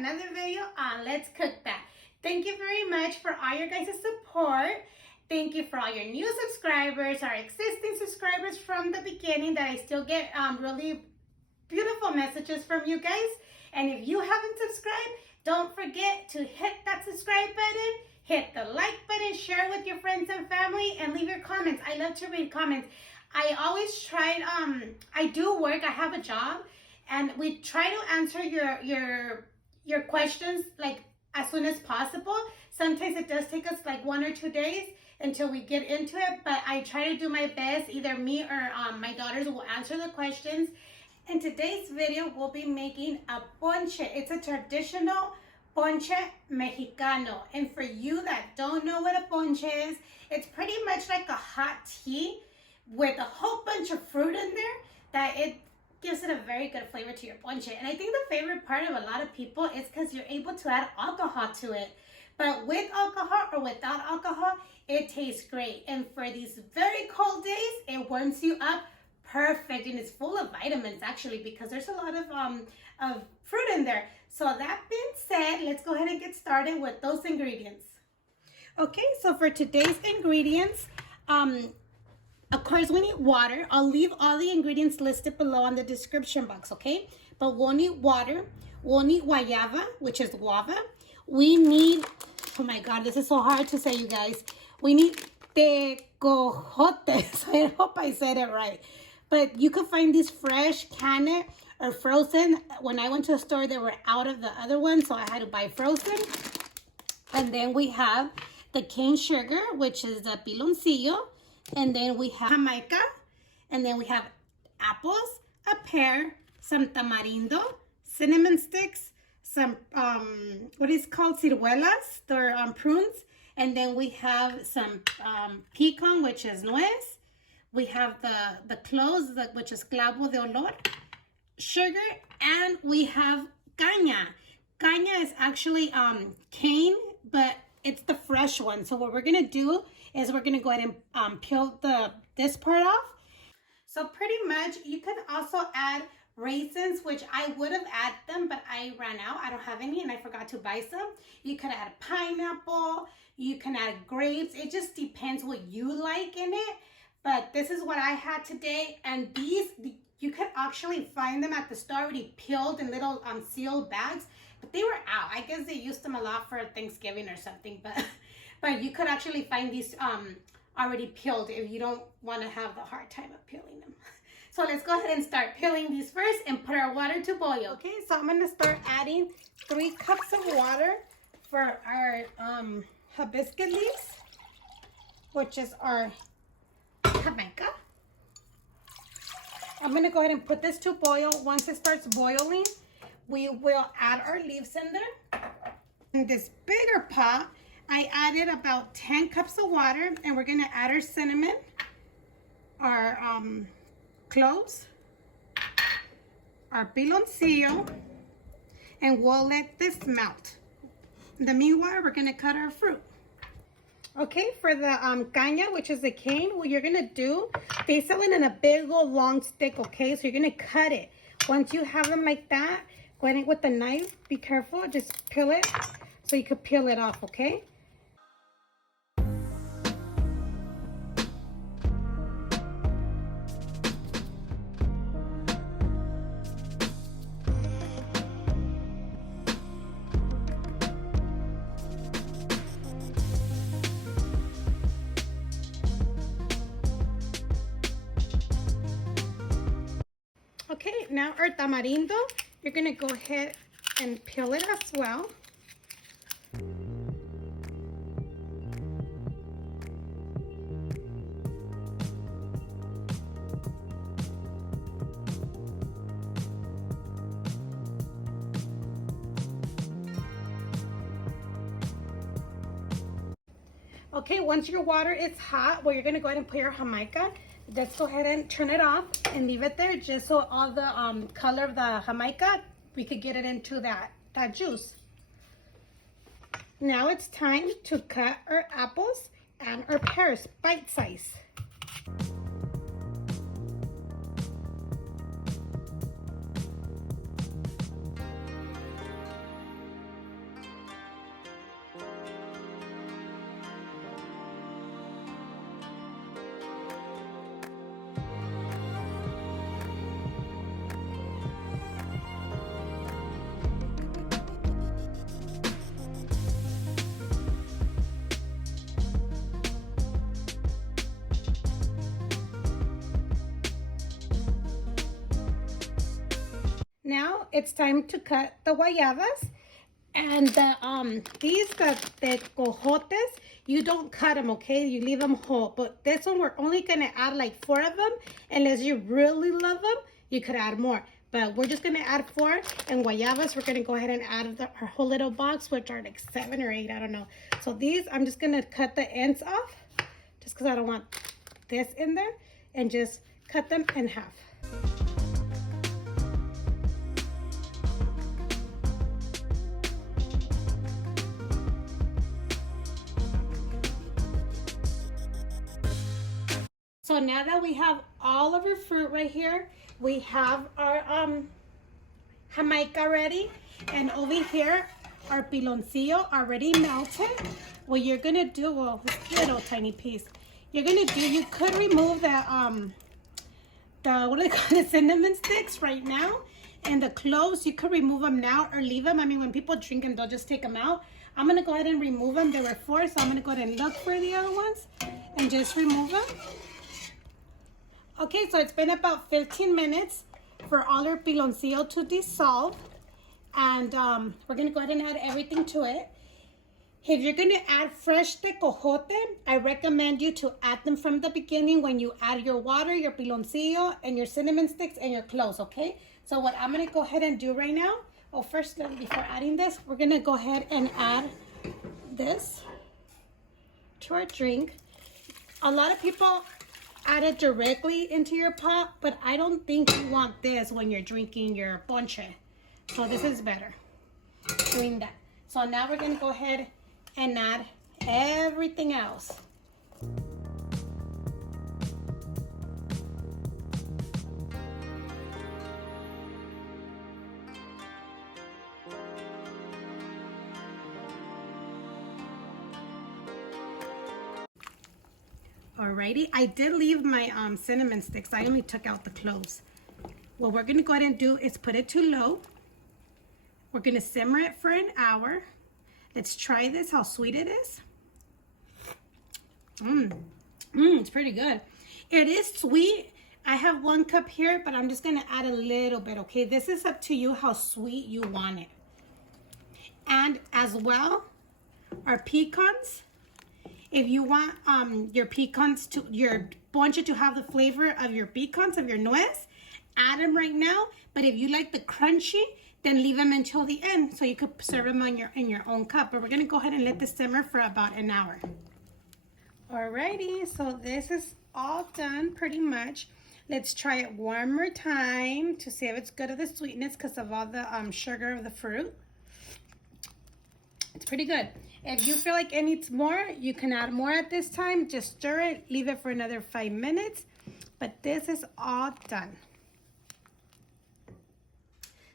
another video on Let's Cook That. Thank you very much for all your guys' support. Thank you for all your new subscribers, our existing subscribers from the beginning that I still get really beautiful messages from you guys. And if you haven't subscribed, don't forget to hit that subscribe button, hit the like button, share with your friends and family, and leave your comments. I love to read comments. I always try, I do work, I have a job, and we try to answer your questions like as soon as possible. Sometimes it does take us like 1 or 2 days until we get into it, but I try to do my best. Either me or my daughters will answer the questions. In today's video, we'll be making a ponche. It's a traditional ponche mexicano. And for you that don't know what a ponche is, it's pretty much like a hot tea with a whole bunch of fruit in there that it gives it a very good flavor to your ponche. And I think the favorite part of a lot of people is because you're able to add alcohol to it. But with alcohol or without alcohol, it tastes great. And for these very cold days, it warms you up perfect. And it's full of vitamins actually, because there's a lot of fruit in there. So that being said, let's go ahead and get started with those ingredients. Okay, so for today's ingredients, of course, we need water. I'll leave all the ingredients listed below on the description box, okay? But we'll need water. We'll need guava, which is guava. We need, oh my God, this is so hard to say, you guys. We need tejocotes. I hope I said it right. But you can find these fresh, canned, or frozen. When I went to the store, they were out of the other one, so I had to buy frozen. And then we have the cane sugar, which is the piloncillo. And then we have jamaica, and then we have apples, a pear, some tamarindo, cinnamon sticks, some, what is called ciruelas, or prunes, and then we have some pecan, which is nuez. We have the cloves, which is clavo de olor, sugar, and we have caña. Caña is actually cane, but it's the fresh one. So what we're gonna do is we're gonna go ahead and peel this part off. So pretty much you can also add raisins, which I would have added them, but I ran out. I don't have any and I forgot to buy some. You could add pineapple, you can add grapes. It just depends what you like in it. But this is what I had today. And these, you could actually find them at the store already peeled in little sealed bags, but they were out. I guess they used them a lot for Thanksgiving or something, but you could actually find these already peeled if you don't want to have the hard time of peeling them. So let's go ahead and start peeling these first and put our water to boil. Okay, so I'm going to start adding 3 cups of water for our hibiscus leaves, which is our jamaica. I'm going to go ahead and put this to boil. Once it starts boiling, we will add our leaves in there. In this bigger pot, I added about 10 cups of water, and we're going to add our cinnamon, our cloves, our piloncillo, and we'll let this melt. In the meanwhile, we're going to cut our fruit. Okay, for the caña, which is the cane, what you're going to do, they sell it in a big old long stick, okay? So you're going to cut it. Once you have them like that, go ahead and with the knife, be careful, just peel it so you could peel it off, okay? Okay, now our tamarindo, you're gonna go ahead and peel it as well. Okay, once your water is hot, well, you're gonna go ahead and put your jamaica. Let's go ahead and turn it off and leave it there just so all the color of the jamaica, we could get it into that juice. Now it's time to cut our apples and our pears bite size. now it's time to cut the guayabas. And these the tejocotes, you don't cut them, okay? You leave them whole. But this one, we're only gonna add like 4 of them. Unless you really love them, you could add more. But we're just gonna add 4. And guayabas, we're gonna go ahead and add our whole little box, which are like 7 or 8, I don't know. So these, I'm just gonna cut the ends off, just because I don't want this in there, and just cut them in half. So now that we have all of our fruit right here, we have our jamaica ready, and over here our piloncillo already melted. What you're gonna do, well, this little tiny piece, you're gonna do, you could remove the what do they call it, cinnamon sticks right now, and the cloves, you could remove them now or leave them. I mean, when people drink them, they'll just take them out. I'm gonna go ahead and remove them. There were 4, so I'm gonna go ahead and look for the other ones and just remove them. Okay, so it's been about 15 minutes for all our piloncillo to dissolve. And we're gonna go ahead and add everything to it. If you're gonna add fresh tejocote, I recommend you to add them from the beginning when you add your water, your piloncillo, and your cinnamon sticks and your cloves, okay? So what I'm gonna go ahead and do right now, first, before adding this, we're gonna go ahead and add this to our drink. A lot of people add it directly into your pot, but I don't think you want this when you're drinking your ponche. So this is better doing that. So now we're gonna go ahead and add everything else. Alrighty, I did leave my cinnamon sticks. I only took out the cloves. What we're gonna go ahead and do is put it to low. We're gonna simmer it for an hour. Let's try this, how sweet it is. It's pretty good. It is sweet. I have 1 cup here, but I'm just gonna add a little bit, okay? This is up to you how sweet you want it. And as well, our pecans. If you want your pecans to, your ponche to have the flavor of your pecans, of your nuez, add them right now. But if you like the crunchy, then leave them until the end, so you could serve them on in your own cup. But we're gonna go ahead and let this simmer for about an hour. Alrighty, so this is all done pretty much. Let's try it one more time to see if it's good of the sweetness because of all the sugar of the fruit. It's pretty good. If you feel like it needs more, you can add more at this time. Just stir it, leave it for another 5 minutes. But this is all done.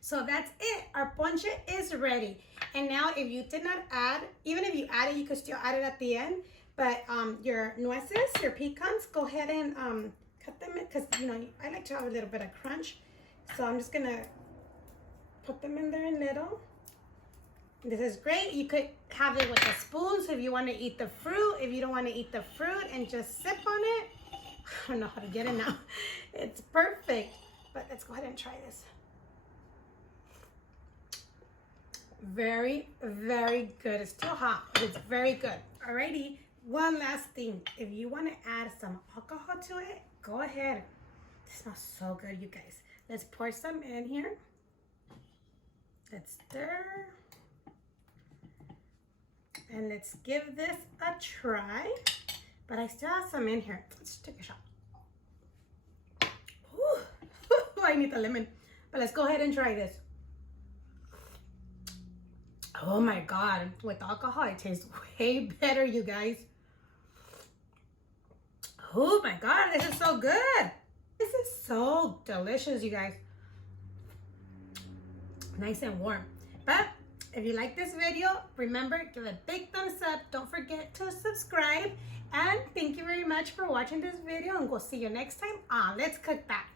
So that's it. Our ponche is ready. And now if you did not add, even if you add it, you could still add it at the end. But your nueces, your pecans, go ahead and cut them in, because you know I like to have a little bit of crunch. So I'm just gonna put them in there in little. This is great. You could have it with a spoon, so if you want to eat the fruit, if you don't want to eat the fruit and just sip on it. I don't know how to get it now. It's perfect. But let's go ahead and try this. Very, very good. It's still hot, but it's very good. Alrighty, one last thing. If you want to add some alcohol to it, go ahead. This smells so good, you guys. Let's pour some in here. Let's stir. And let's give this a try. But I still have some in here. Let's take a shot. Ooh, I need the lemon. But let's go ahead and try this. Oh my God, with alcohol, it tastes way better, you guys. Oh my God, this is so good. This is so delicious, you guys. Nice and warm. But if you like this video, remember, give a big thumbs up. Don't forget to subscribe. And thank you very much for watching this video. And we'll see you next time on Let's Cook That.